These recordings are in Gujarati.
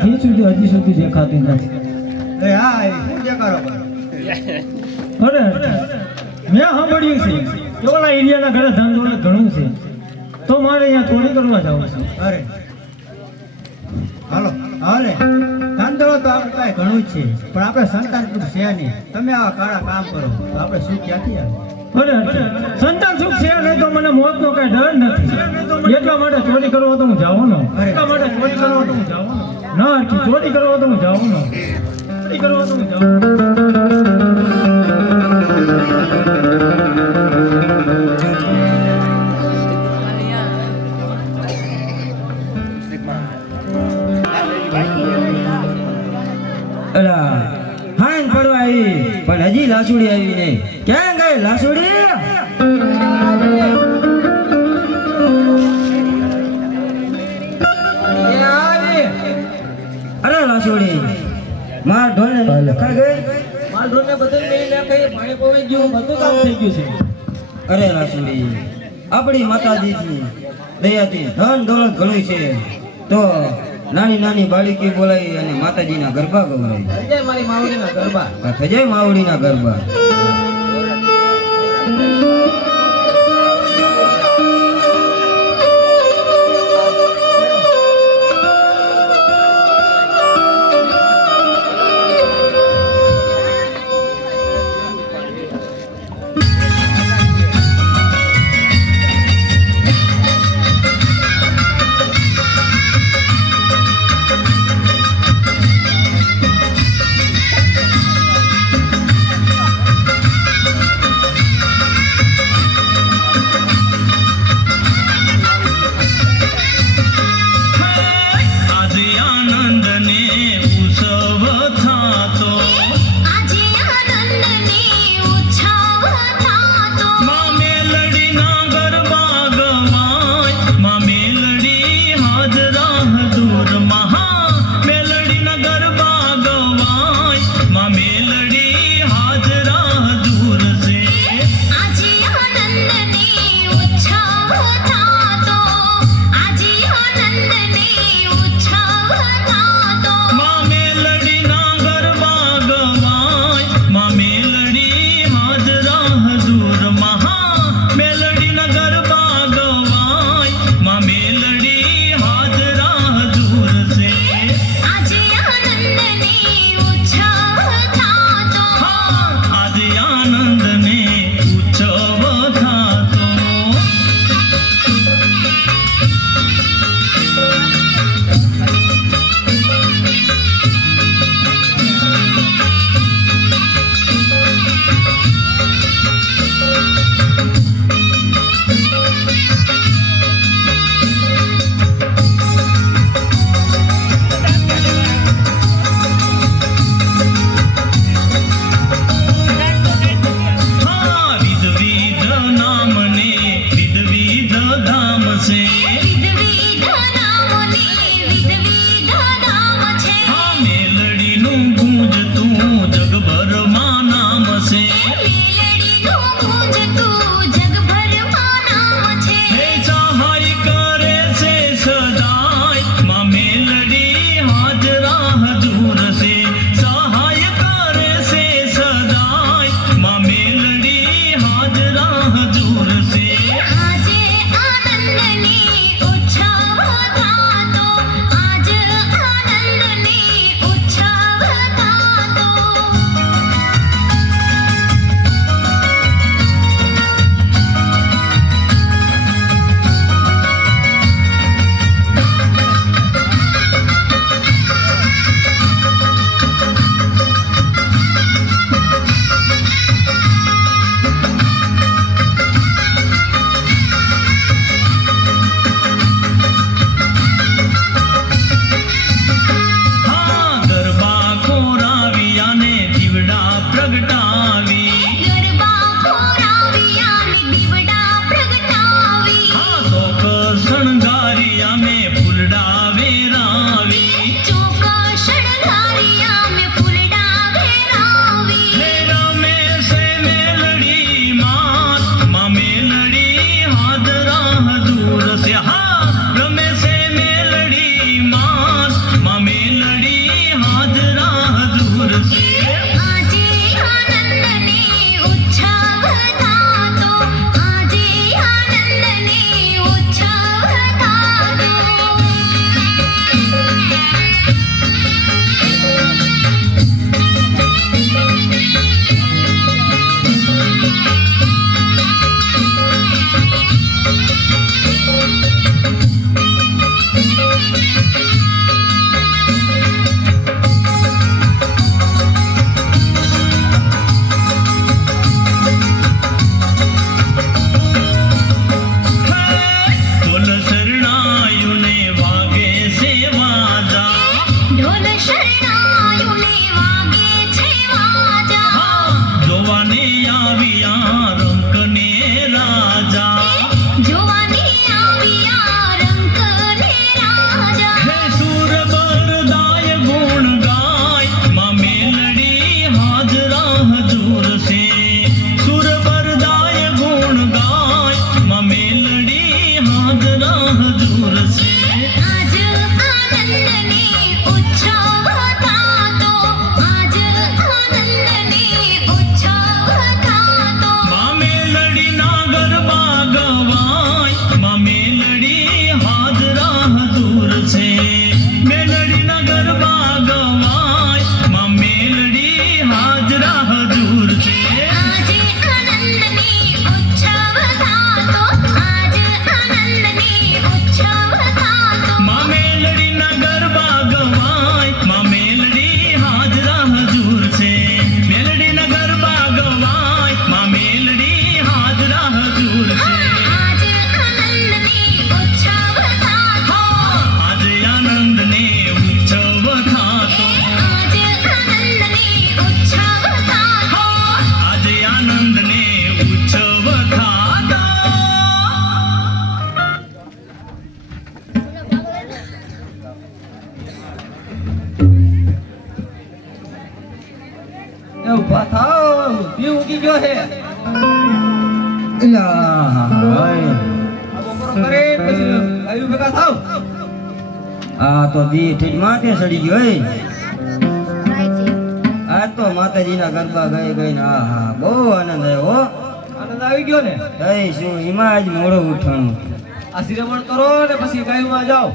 હજી સુધી હજી સુધી દેખાતી નથી. જે અરે મેં સાંભળ્યું છે ઓલા એરિયાના ઘરે ધન દોલત ઘણું છે. તો મારે અહીંયા ચોરી કરવા જવું છે? અરે. હાલો હાલે. કાંદળો તો આપણે કાંઈ ઘણું જ છે પણ આપણે સંતાન છે નહીં. તમે આવા કાળા કામ કરો તો આપણે શું ક્યાંથી આવે અરે મને મોતનો કઈ ડર નથી. એટલા માટે ચોરી કરવા તો હું જાઉં અરે. એટલા માટે ચોરી કરવા તો હું જવાનો ના. ચોરી કરવા તો હું જવાનો ચોરી કરવા તો હું જાઉં હાન પડવા આવી, પણ હજી લાસુડી આવી નહીં. ક્યાં ગઈ લાસુડી? માર ઢોલને લખાઈ ગઈ. માર ઢોલ ને બધાને મેં નાખી, પાણી પવાઈ ગયું, બધું કામ થઈ ગયું છે. અરે લાસુડી આપણી માતાજીની દયાથી ધન દોલત ઘણું છે. તો નાની નાની બાળકી બોલાવી અને માતાજીના ગરબા ગવરાવી જાય મારી માવડીના ગરબા. થઈ જાય માવડીના ગરબા. പുൽടാവേ രാവേ রাজা તો બી ઠીક માથે સડી ગયો હે? આ તો માતાજીના ગરબા ગઈ ગઈ ને આ હા બહુ આનંદ આવ્યો હો. આનંદ આવી ગયો ને? કઈ શું એમાં આજ મોડો ઉઠાણું. આ શિરામણ કરો ને પછી ગાયુંમાં જાઓ.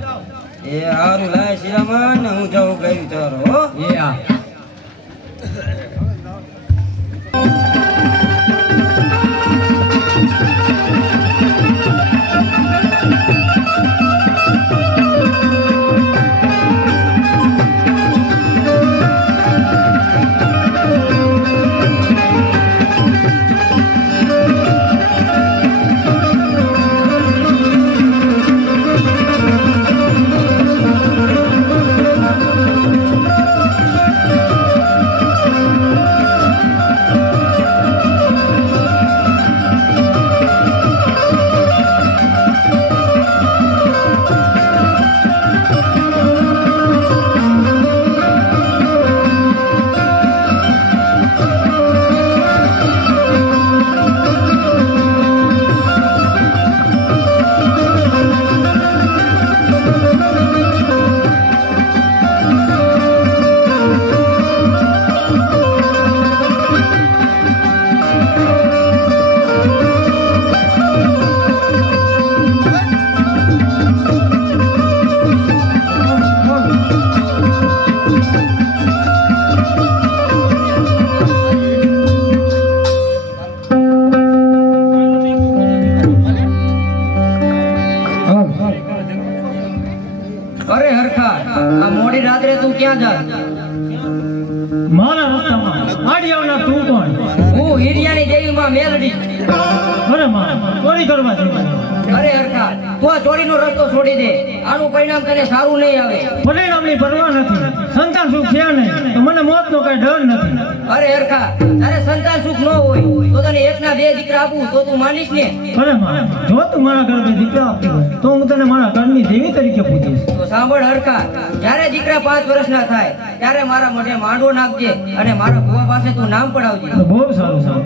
એ હારું લાય શિરામણ ને હું જાઉં ગયું ચારો હો. એ આ આ ચોરીનો રસ્તો છોડી દે. આનું પરિણામ તને સારું નહીં આવે. પરિણામની પરવા નથી. સંતાન સુખ છે નહીં તો મને મોતનો કઈ ડર નથી. અરે હરખા તારે સંતાન સુખ ન હોય તો તને એકના બે દીકરા આપું તો તું માનીશ ને? અરે જો તું મારા ઘરે દીકરા આપતી હોય તો હું તને મારા ઘરની દેવી તરીકે પૂજીશ. તો સાંભળ હરખા જ્યારે દીકરા પાંચ વર્ષના થાય ત્યારે મારા મોઢે માંડો નાખજે અને મારા ભુવા પાસે તું નામ પડાવજે. બહુ સારું સારું.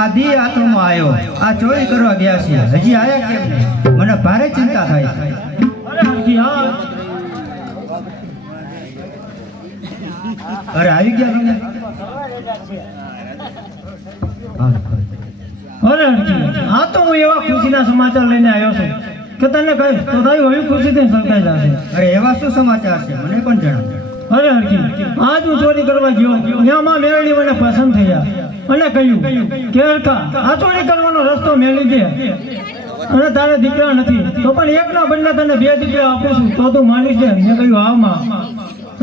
આ દી આત્મમાં આવ્યો આ ચોરી કરવા ગયા છે. હજી આયા કેમ મને ભારે ચિંતા થાય અરે આવી ગયા તમે. અરે આ તો હું એવા ખુશીના સમાચાર લઈને આવ્યો છું. કે તને કહ્યું તો તારી હવે ખુશીથી સરકાઈ જશે. અરે એવા શું સમાચાર છે? મને પણ જણાવો. અરે હરખી. આજ હું ચોરી કરવા ગયો ત્યાં માં મેળવી મને પસંદ થયા. અને કહ્યું કે હરખા આ ચોરી કરવાનો રસ્તો મેળવી દે અને તારે દીકરા નથી. તો પણ એકના બદલે તને બે દીકરા આપું છું તો તું માનીશ ને. મેં કહ્યું હા માં.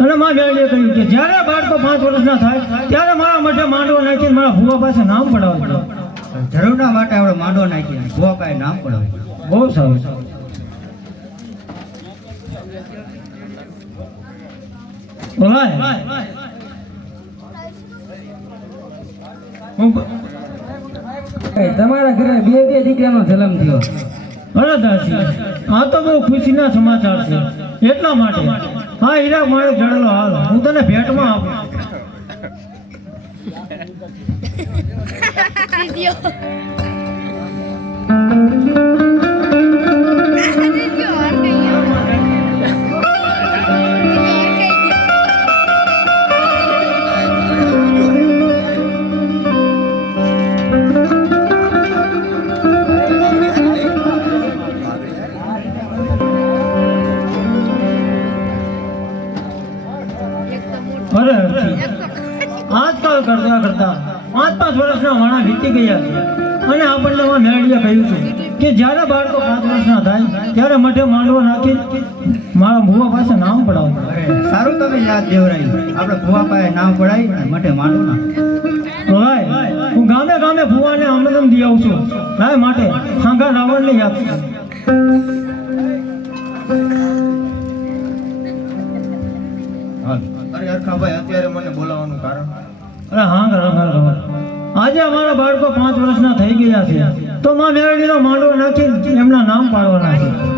અને માં મેળવીએ કહ્યું કે જ્યારે બાળકો પાંચ વર્ષના થાય ત્યારે મારા માટે માંડવો નાખીને મારા ભૂવા પાસે નામ પડાવજો. જરૂરના માટે આપણે માંડવો નાખીએ ભૂવા પાસે નામ પડાવે બહુ સારું બોલાય તમારા ઘરે બે બે દીકરાનો જન્મ થયો. અરે દાસી આ તો બહુ ખુશીના સમાચાર છે. એટલા માટે. હા હીરા મારો જડલો હાલ. હું તને ભેટમાં આપું. અરે કે જ્યારે બાળકો પાંચ વર્ષના થાય ત્યારે મઠે માંડવો નાખી મારા ભુવા પાસે નામ પડાવો. સારું તમે યાદ દેવરાયું. આપણે ભૂવા પાસે નામ પડાવી મઠે માંડવો ના હું ગામે ગામે ભુવાને આમંત્રણ દી આવું છું. લાય માટે ખાંગા રાવણને યાદ અરે અરખાભાઈ અત્યારે મને બોલાવવાનું કારણ? અરે હા આજે અમારા બાળકો પાંચ વર્ષના થઈ ગયા છે. તો માં મેળવીનો માંડવો નાખી એમના નામ પાડવાના છે.